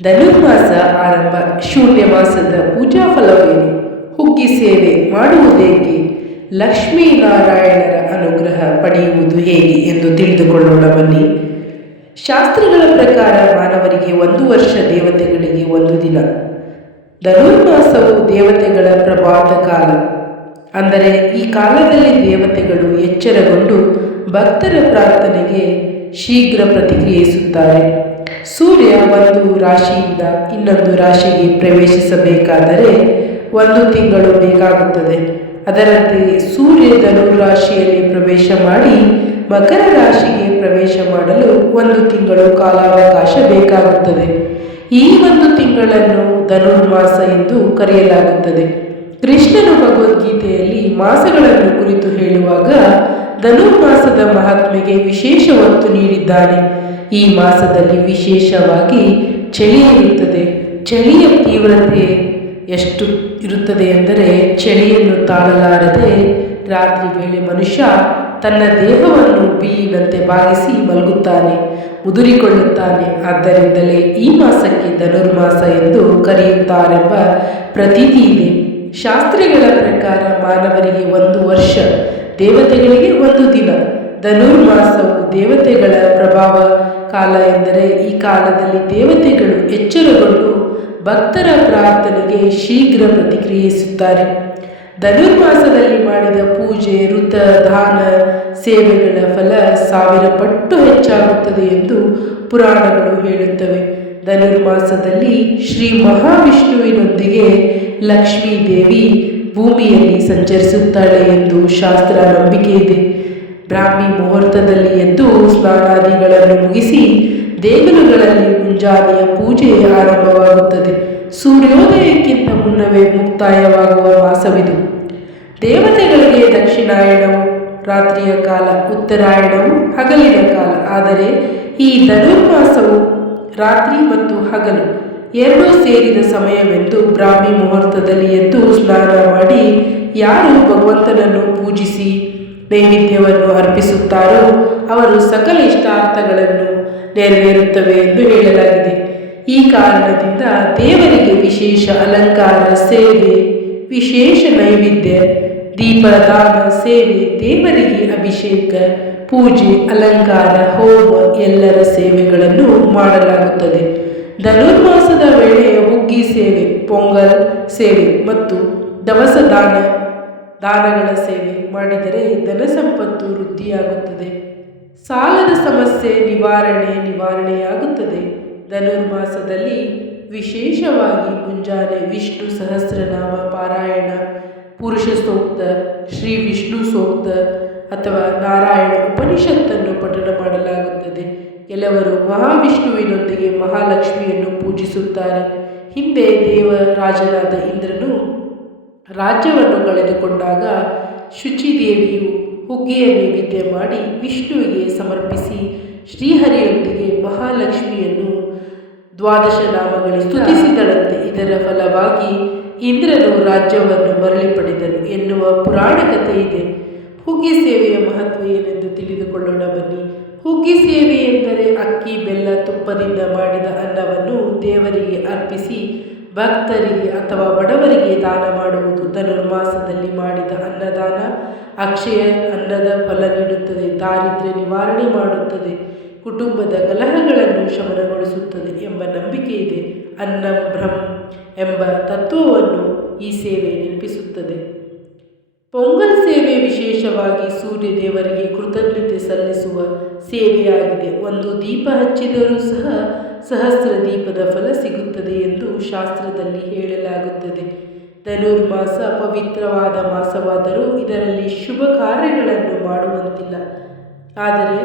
ಧನುರ್ಮಾಸ ಆರಂಭ. ಶೂನ್ಯ ಮಾಸದ ಪೂಜಾ ಫಲವೇನು? ಹುಗ್ಗಿ ಸೇವೆ ಮಾಡುವುದೇಕೆ? ಲಕ್ಷ್ಮೀನಾರಾಯಣರ ಅನುಗ್ರಹ ಪಡೆಯುವುದು ಹೇಗೆ ಎಂದು ತಿಳಿದುಕೊಳ್ಳೋಣ ಬನ್ನಿ. ಶಾಸ್ತ್ರಗಳ ಪ್ರಕಾರ ಮಾನವರಿಗೆ 1 ವರ್ಷ, ದೇವತೆಗಳಿಗೆ 1 ದಿನ. ಧನುರ್ಮಾಸವು ದೇವತೆಗಳ ಪ್ರಭಾತ ಕಾಲ. ಅಂದರೆ ಈ ಕಾಲದಲ್ಲಿ ದೇವತೆಗಳು ಎಚ್ಚರಗೊಂಡು ಭಕ್ತರ ಪ್ರಾರ್ಥನೆಗೆ ಶೀಘ್ರ ಪ್ರತಿಕ್ರಿಯಿಸುತ್ತಾರೆ. ಸೂರ್ಯ ಒಂದು ರಾಶಿಯಿಂದ ಇನ್ನೊಂದು ರಾಶಿಗೆ ಪ್ರವೇಶಿಸಬೇಕಾದರೆ 1 ತಿಂಗಳು ಬೇಕಾಗುತ್ತದೆ. ಅದರಂತೆ ಸೂರ್ಯ ಧನುರಾಶಿಯಲ್ಲಿ ಪ್ರವೇಶ ಮಾಡಿ ಮಕರ ರಾಶಿಗೆ ಪ್ರವೇಶ ಮಾಡಲು 1 ತಿಂಗಳು ಕಾಲಾವಕಾಶ ಬೇಕಾಗುತ್ತದೆ. ಈ 1 ತಿಂಗಳನ್ನು ಧನುರ್ಮಾಸ ಎಂದು ಕರೆಯಲಾಗುತ್ತದೆ. ಕೃಷ್ಣನು ಭಗವದ್ಗೀತೆಯಲ್ಲಿ ಮಾಸಗಳನ್ನು ಕುರಿತು ಹೇಳುವಾಗ ಧನುರ್ಮಾಸದ ಮಹಾತ್ಮೆಗೆ ವಿಶೇಷ ಒತ್ತು ನೀಡಿದ್ದಾನೆ. ಈ ಮಾಸದಲ್ಲಿ ವಿಶೇಷವಾಗಿ ಚಳಿ ಇರುತ್ತದೆ. ಚಳಿಯ ತೀವ್ರತೆ ಎಷ್ಟು ಇರುತ್ತದೆ ಎಂದರೆ ಚಳಿಯನ್ನು ತಾಳಲಾರದೆ ರಾತ್ರಿ ವೇಳೆ ಮನುಷ್ಯ ತನ್ನ ದೇಹವನ್ನು ಬಿಲ್ಲಿನಂತೆ ಬಾಗಿಸಿ ಮಲಗುತ್ತಾನೆ, ಮುದುರಿಕೊಳ್ಳುತ್ತಾನೆ. ಆದ್ದರಿಂದಲೇ ಈ ಮಾಸಕ್ಕೆ ಧನುರ್ಮಾಸ ಎಂದು ಕರೆಯುತ್ತಾರೆಂಬ ಪ್ರತೀತಿ ಇದೆ. ಶಾಸ್ತ್ರಗಳ ಪ್ರಕಾರ ಮಾನವರಿಗೆ 1 ವರ್ಷ, ದೇವತೆಗಳಿಗೆ 1 ದಿನ. ಧನುರ್ಮಾಸವು ದೇವತೆಗಳ ಪ್ರಭಾವ ಕಾಲ. ಎಂದರೆ ಈ ಕಾಲದಲ್ಲಿ ದೇವತೆಗಳು ಎಚ್ಚರಗೊಂಡು ಭಕ್ತರ ಪ್ರಾರ್ಥನೆಗೆ ಶೀಘ್ರ ಪ್ರತಿಕ್ರಿಯಿಸುತ್ತಾರೆ. ಧನುರ್ಮಾಸದಲ್ಲಿ ಮಾಡಿದ ಪೂಜೆ, ವೃತ, ದಾನ, ಸೇವೆಗಳ ಫಲ 1000 ಪಟ್ಟು ಹೆಚ್ಚಾಗುತ್ತದೆ ಎಂದು ಪುರಾಣಗಳು ಹೇಳುತ್ತವೆ. ಧನುರ್ಮಾಸದಲ್ಲಿ ಶ್ರೀ ಮಹಾವಿಷ್ಣುವಿನೊಂದಿಗೆ ಲಕ್ಷ್ಮೀ ದೇವಿ ಭೂಮಿಯಲ್ಲಿ ಸಂಚರಿಸುತ್ತಾಳೆ ಎಂದು ಶಾಸ್ತ್ರ ನಂಬಿಕೆ ಇದೆ. ಬ್ರಾಹ್ಮಿ ಮುಹೂರ್ತದಲ್ಲಿ ಎದ್ದು ಸ್ನಾನಾದಿಗಳನ್ನು ಮುಗಿಸಿ ದೇಗುಲಗಳಲ್ಲಿ ಮುಂಜಾನೆಯ ಪೂಜೆ ಆರಂಭವಾಗುತ್ತದೆ. ಸೂರ್ಯೋದಯಕ್ಕಿಂತ ಮುನ್ನವೇ ಮುಕ್ತಾಯವಾಗುವ ಮಾಸವಿದು. ದೇವತೆಗಳಿಗೆ ದಕ್ಷಿಣಾಯಣವು ರಾತ್ರಿಯ ಕಾಲ, ಉತ್ತರಾಯಣವು ಹಗಲಿನ ಕಾಲ. ಆದರೆ ಈ ಧನುರ್ಮಾಸವು ರಾತ್ರಿ ಮತ್ತು ಹಗಲು ಎರಡೂ ಸೇರಿದ ಸಮಯವೆಂದು ಬ್ರಾಹ್ಮಿ ಮುಹೂರ್ತದಲ್ಲಿ ಎದ್ದು ಸ್ನಾನ ಮಾಡಿ ಯಾರು ಭಗವಂತನನ್ನು ಪೂಜಿಸಿ ನೈವೇದ್ಯವನ್ನು ಅರ್ಪಿಸುತ್ತಾರೋ ಅವರು ಸಕಲ ಇಷ್ಟಾರ್ಥಗಳನ್ನು ನೆರವೇರುತ್ತವೆ ಎಂದು ಹೇಳಲಾಗಿದೆ. ಈ ಕಾರಣದಿಂದ ದೇವರಿಗೆ ವಿಶೇಷ ಅಲಂಕಾರ, ಸೇವೆ, ವಿಶೇಷ ನೈವೇದ್ಯ, ದೀಪದಾನ, ಸೇವೆ, ದೇವರಿಗೆ ಅಭಿಷೇಕ, ಪೂಜೆ, ಅಲಂಕಾರ, ಹೋಮ ಎಲ್ಲರ ಸೇವೆಗಳನ್ನು ಮಾಡಲಾಗುತ್ತದೆ. ಧನುರ್ಮಾಸದ ವೇಳೆ ಹುಗ್ಗಿ ಸೇವೆ, ಪೊಂಗಲ್ ಸೇವೆ ಮತ್ತು ದವಸ ದಾನಗಳ ಸೇವೆ ಮಾಡಿದರೆ ಧನ ಸಂಪತ್ತು ವೃದ್ಧಿಯಾಗುತ್ತದೆ. ಸಾಲದ ಸಮಸ್ಯೆ ನಿವಾರಣೆಯಾಗುತ್ತದೆ. ಧನುರ್ಮಾಸದಲ್ಲಿ ವಿಶೇಷವಾಗಿ ಮುಂಜಾನೆ ವಿಷ್ಣು ಸಹಸ್ರನಾಮ ಪಾರಾಯಣ, ಪುರುಷ ಸೂಕ್ತ, ಶ್ರೀ ವಿಷ್ಣು ಸೂಕ್ತ ಅಥವಾ ನಾರಾಯಣ ಉಪನಿಷತ್ತನ್ನು ಪಠಣ ಮಾಡಲಾಗುತ್ತದೆ. ಕೆಲವರು ಮಹಾವಿಷ್ಣುವಿನೊಂದಿಗೆ ಮಹಾಲಕ್ಷ್ಮಿಯನ್ನು ಪೂಜಿಸುತ್ತಾರೆ. ಹಿಂದೆ ದೇವರಾಜನಾದ ಇಂದ್ರನು ರಾಜ್ಯವನ್ನು ಕಳೆದುಕೊಂಡಾಗ ಶುಚಿದೇವಿಯು ಹುಗ್ಗಿಯ ನೈವೇದ್ಯ ಮಾಡಿ ವಿಷ್ಣುವಿಗೆ ಸಮರ್ಪಿಸಿ ಶ್ರೀಹರಿಯೊಂದಿಗೆ ಮಹಾಲಕ್ಷ್ಮಿಯನ್ನು 12 ನಾಮಗಳಲ್ಲಿ ಸ್ತುತಿಸಿದಳಂತೆ. ಇದರ ಫಲವಾಗಿ ಇಂದ್ರನು ರಾಜ್ಯವನ್ನು ಮರಳಿ ಪಡೆದನು ಎನ್ನುವ ಪುರಾಣ ಕಥೆ ಇದೆ. ಹುಗ್ಗಿ ಸೇವೆಯ ಮಹತ್ವ ಏನೆಂದು ತಿಳಿದುಕೊಳ್ಳೋಣ ಬನ್ನಿ. ಹುಗ್ಗಿ ಸೇವೆ ಎಂದರೆ ಅಕ್ಕಿ, ಬೆಲ್ಲ, ತುಪ್ಪದಿಂದ ಮಾಡಿದ ಅನ್ನವನ್ನು ದೇವರಿಗೆ ಅರ್ಪಿಸಿ ಭಕ್ತರಿಗೆ ಅಥವಾ ಬಡವರಿಗೆ ದಾನ ಮಾಡುವುದು. ಧನುರ್ಮಾಸದಲ್ಲಿ ಮಾಡಿದ ಅನ್ನದಾನ ಅಕ್ಷಯ ಅನ್ನದ ಫಲ ನೀಡುತ್ತದೆ, ದಾರಿದ್ರ್ಯ ನಿವಾರಣೆ ಮಾಡುತ್ತದೆ, ಕುಟುಂಬದ ಕಲಹಗಳನ್ನು ಶಮನಗೊಳಿಸುತ್ತದೆ ಎಂಬ ನಂಬಿಕೆ ಇದೆ. ಅನ್ನಂ ಬ್ರಹ್ಮ ಎಂಬ ತತ್ವವನ್ನು ಈ ಸೇವೆ ನೆನಪಿಸುತ್ತದೆ. ಪೊಂಗಲ್ ಸೇವೆ ವಿಶೇಷವಾಗಿ ಸೂರ್ಯ ದೇವರಿಗೆ ಕೃತಜ್ಞತೆ ಸಲ್ಲಿಸುವ ಸೇವೆಯಾಗಿದೆ. 1 ದೀಪ ಹಚ್ಚಿದರೂ ಸಹ ಸಹಸ್ರ ದೀಪದ ಫಲ ಸಿಗುತ್ತದೆ ಎಂದು ಶಾಸ್ತ್ರದಲ್ಲಿ ಹೇಳಲಾಗುತ್ತದೆ. ಧನುರ್ಮಾಸ ಪವಿತ್ರವಾದ ಮಾಸವಾದರೂ ಇದರಲ್ಲಿ ಶುಭ ಕಾರ್ಯಗಳನ್ನು ಮಾಡುವಂತಿಲ್ಲ. ಆದರೆ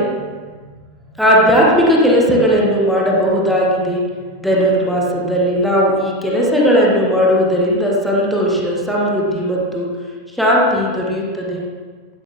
ಆಧ್ಯಾತ್ಮಿಕ ಕೆಲಸಗಳನ್ನು ಮಾಡಬಹುದಾಗಿದೆ. ಧನುರ್ಮಾಸದಲ್ಲಿ ನಾವು ಈ ಕೆಲಸಗಳನ್ನು ಮಾಡುವುದರಿಂದ ಸಂತೋಷ, ಸಮೃದ್ಧಿ ಮತ್ತು ಶಾಂತಿ ದೊರೆಯುತ್ತದೆ.